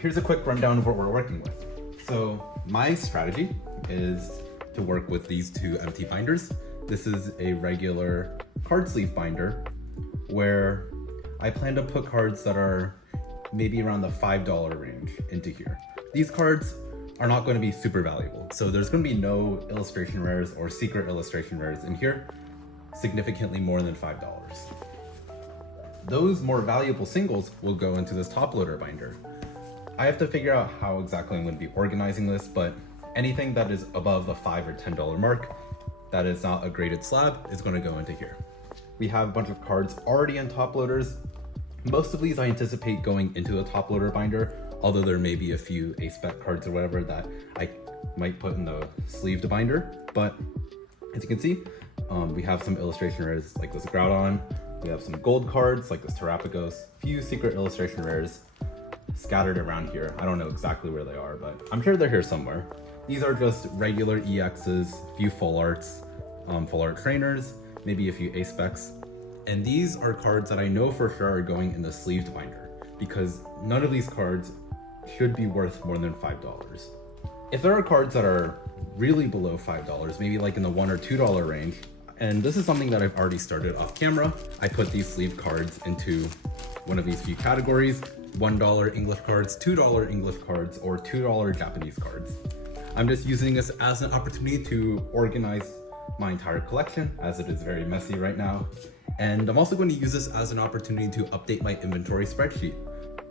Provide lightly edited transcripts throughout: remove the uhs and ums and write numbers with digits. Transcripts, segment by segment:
Here's a quick rundown of what we're working with. So my strategy is to work with these two empty binders. This is a regular card sleeve binder where I plan to put cards that are maybe around the $5 range into here. These cards are not going to be super valuable. So there's going to be no illustration rares or secret illustration rares in here, significantly more than $5. Those more valuable singles will go into this top loader binder. I have to figure out how exactly I'm going to be organizing this, but anything that is above the $5 or $10 mark that is not a graded slab is going to go into here. We have a bunch of cards already in top loaders. Most of these I anticipate going into the top loader binder, although there may be a few A-spec cards or whatever that I might put in the sleeved binder. But as you can see, we have some illustration rares like this Groudon. We have some gold cards like this Terapagos, few secret illustration rares scattered around here. I don't know exactly where they are, but I'm sure they're here somewhere. These are just regular EXs, few full arts, full art trainers, maybe a few A-specs. And these are cards that I know for sure are going in the sleeved binder because none of these cards should be worth more than $5. If there are cards that are really below $5, maybe like in the $1 or $2 range, and this is something that I've already started off camera, I put these sleeve cards into one of these few categories: $1 English cards, $2 English cards, or $2 Japanese cards. I'm just using this as an opportunity to organize my entire collection, as it is very messy right now. And I'm also going to use this as an opportunity to update my inventory spreadsheet.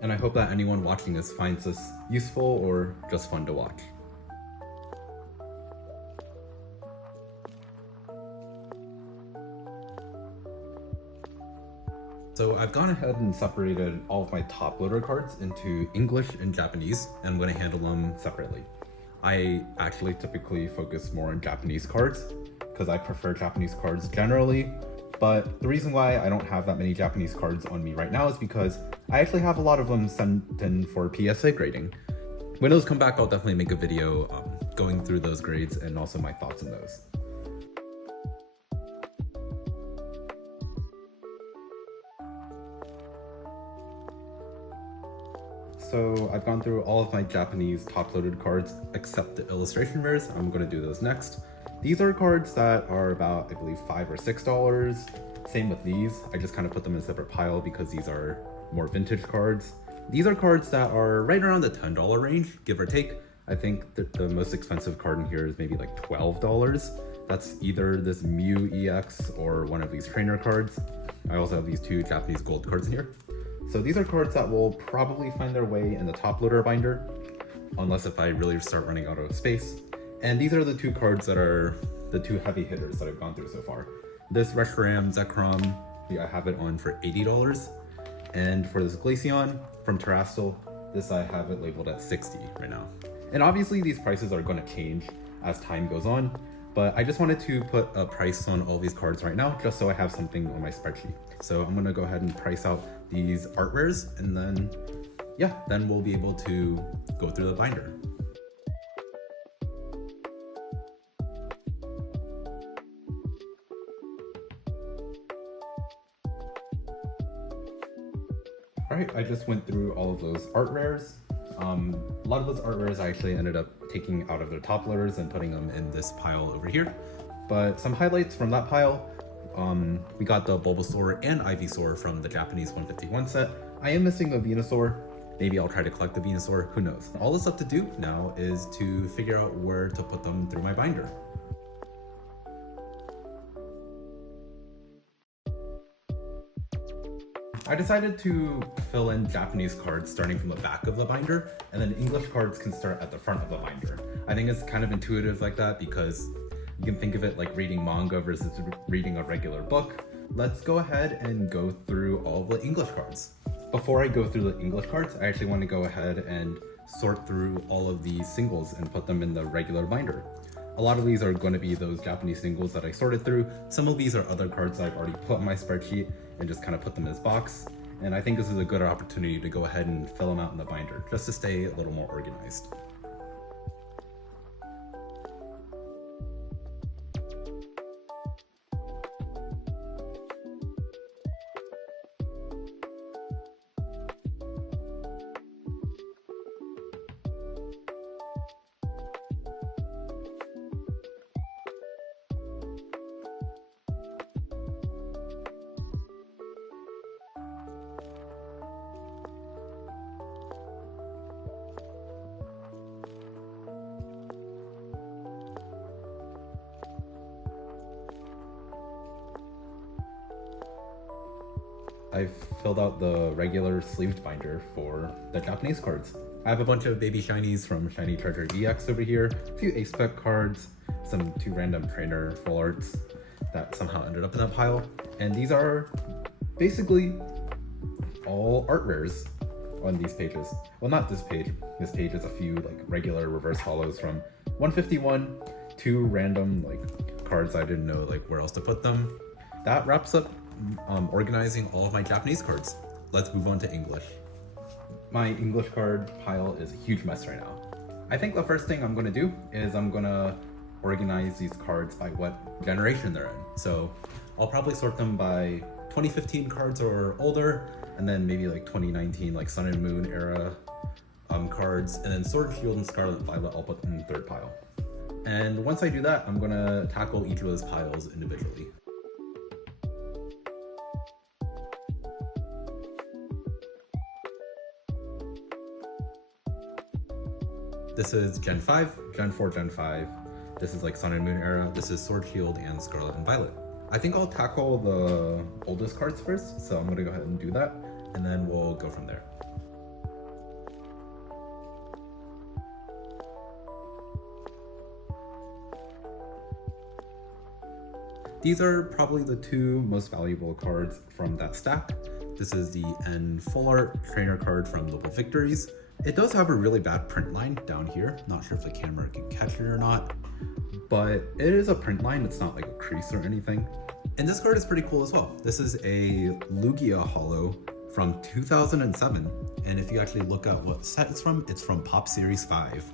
And I hope that anyone watching this finds this useful or just fun to watch. So I've gone ahead and separated all of my top loader cards into English and Japanese, and I'm going to handle them separately. I actually typically focus more on Japanese cards because I prefer Japanese cards generally, but the reason why I don't have that many Japanese cards on me right now is because I actually have a lot of them sent in for PSA grading. When those come back, I'll definitely make a video going through those grades and also my thoughts on those. So I've gone through all of my Japanese top-loaded cards except the illustration rares. I'm going to do those next. These are cards that are about, I believe, $5 or $6. Same with these. I just kind of put them in a separate pile because these are more vintage cards. These are cards that are right around the $10 range, give or take. I think that the most expensive card in here is maybe like $12. That's either this Mew EX or one of these trainer cards. I also have these two Japanese gold cards in here. So these are cards that will probably find their way in the top loader binder, unless if I really start running out of space. And these are the two cards that are the two heavy hitters that I've gone through so far. This Reshiram Zekrom, I have it on for $80. And for this Glaceon from Terastal, this I have it labeled at $60 right now. And obviously these prices are going to change as time goes on, but I just wanted to put a price on all these cards right now, just so I have something on my spreadsheet. So I'm gonna go ahead and price out these art rares, and then, yeah, then we'll be able to go through the binder. All right, I just went through all of those art rares. A lot of those art rares I actually ended up taking out of their top loaders and putting them in this pile over here. But some highlights from that pile, we got the Bulbasaur and Ivysaur from the Japanese 151 set. I am missing a Venusaur. Maybe I'll try to collect the Venusaur, who knows. All that's left to do now is to figure out where to put them through my binder. I decided to fill in Japanese cards starting from the back of the binder, and then English cards can start at the front of the binder. I think it's kind of intuitive like that because you can think of it like reading manga versus reading a regular book. Let's go ahead and go through all the English cards. Before I go through the English cards, I actually want to go ahead and sort through all of these singles and put them in the regular binder. A lot of these are going to be those Japanese singles that I sorted through. Some of these are other cards that I've already put in my spreadsheet and just kind of put them in this box. And I think this is a good opportunity to go ahead and fill them out in the binder, just to stay a little more organized. I've filled out the regular sleeved binder for the Japanese cards. I have a bunch of baby shinies from Shiny Treasure EX over here, a few ace spec cards, some 2 random trainer full arts that somehow ended up in that pile, and these are basically all art rares on these pages. Well, not this page. This page is a few like regular reverse hollows from 151, 2 random like cards I didn't know like where else to put them. That wraps up organizing all of my Japanese cards. Let's move on to English. My English card pile is a huge mess right now. I think the first thing I'm gonna do is I'm gonna organize these cards by what generation they're in. So I'll probably sort them by 2015 cards or older, and then maybe like 2019 like Sun and Moon era cards, and then Sword, Shield, and Scarlet Violet I'll put in the 3rd pile. And once I do that, I'm gonna tackle each of those piles individually. This is Gen 5, Gen 4, Gen 5. This is like Sun and Moon era. This is Sword, Shield, and Scarlet and Violet. I think I'll tackle the oldest cards first, so I'm gonna go ahead and do that, and then we'll go from there. These are probably the 2 most valuable cards from that stack. This is the N Full Art Trainer card from Global Victories. It does have a really bad print line down here. Not sure if the camera can catch it or not, but it is a print line. It's not like a crease or anything. And this card is pretty cool as well. This is a Lugia holo from 2007. And if you actually look at what set it's from Pop Series 5.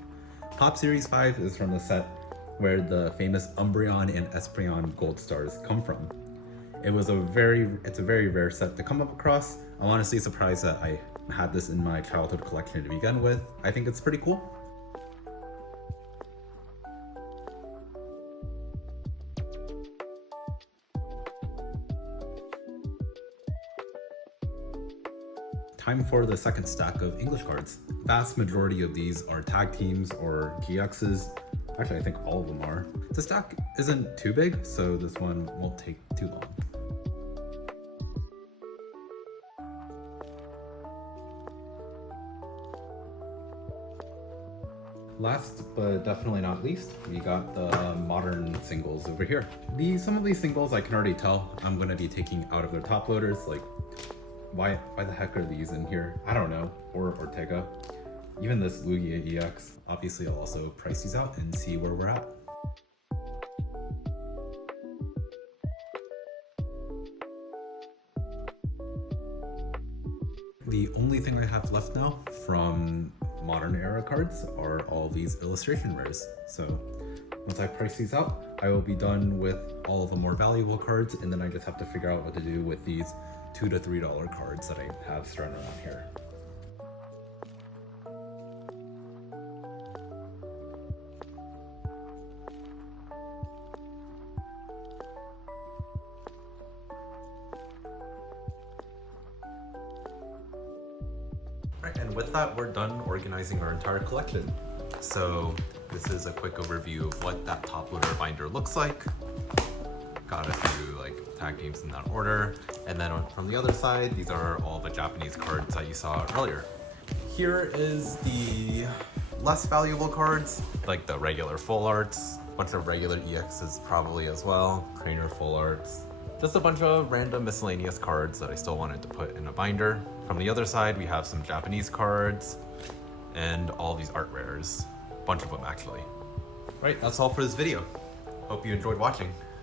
Pop Series 5 is from the set where the famous Umbreon and Espeon gold stars come from. It's a very rare set to come up across. I'm honestly surprised that I had this in my childhood collection to begin with. I think it's pretty cool. Time for the second stack of English cards. Vast majority of these are tag teams or GXs. Actually, I think all of them are. The stack isn't too big, so this one won't take too long. Last but definitely not least, we got the modern singles over here. Some of these singles I can already tell I'm gonna be taking out of their top loaders. Like, why the heck are these in here? I don't know. Or Ortega. Even this Lugia EX. Obviously, I'll also price these out and see where we're at. The only thing I have left now from modern era cards are all these illustration rares. So once I price these out, I will be done with all of the more valuable cards, and then I just have to figure out what to do with these $2 to $3 cards that I have thrown around here. Right, and with that, we're done organizing our entire collection. So this is a quick overview of what that top loader binder looks like. Got a few like tag teams in that order. And then from the other side, these are all the Japanese cards that you saw earlier. Here is the less valuable cards, like the regular full arts, a bunch of regular EXs probably as well, trainer full arts. Just a bunch of random miscellaneous cards that I still wanted to put in a binder. From the other side, we have some Japanese cards and all these art rares. A bunch of them actually. Right, that's all for this video. Hope you enjoyed watching.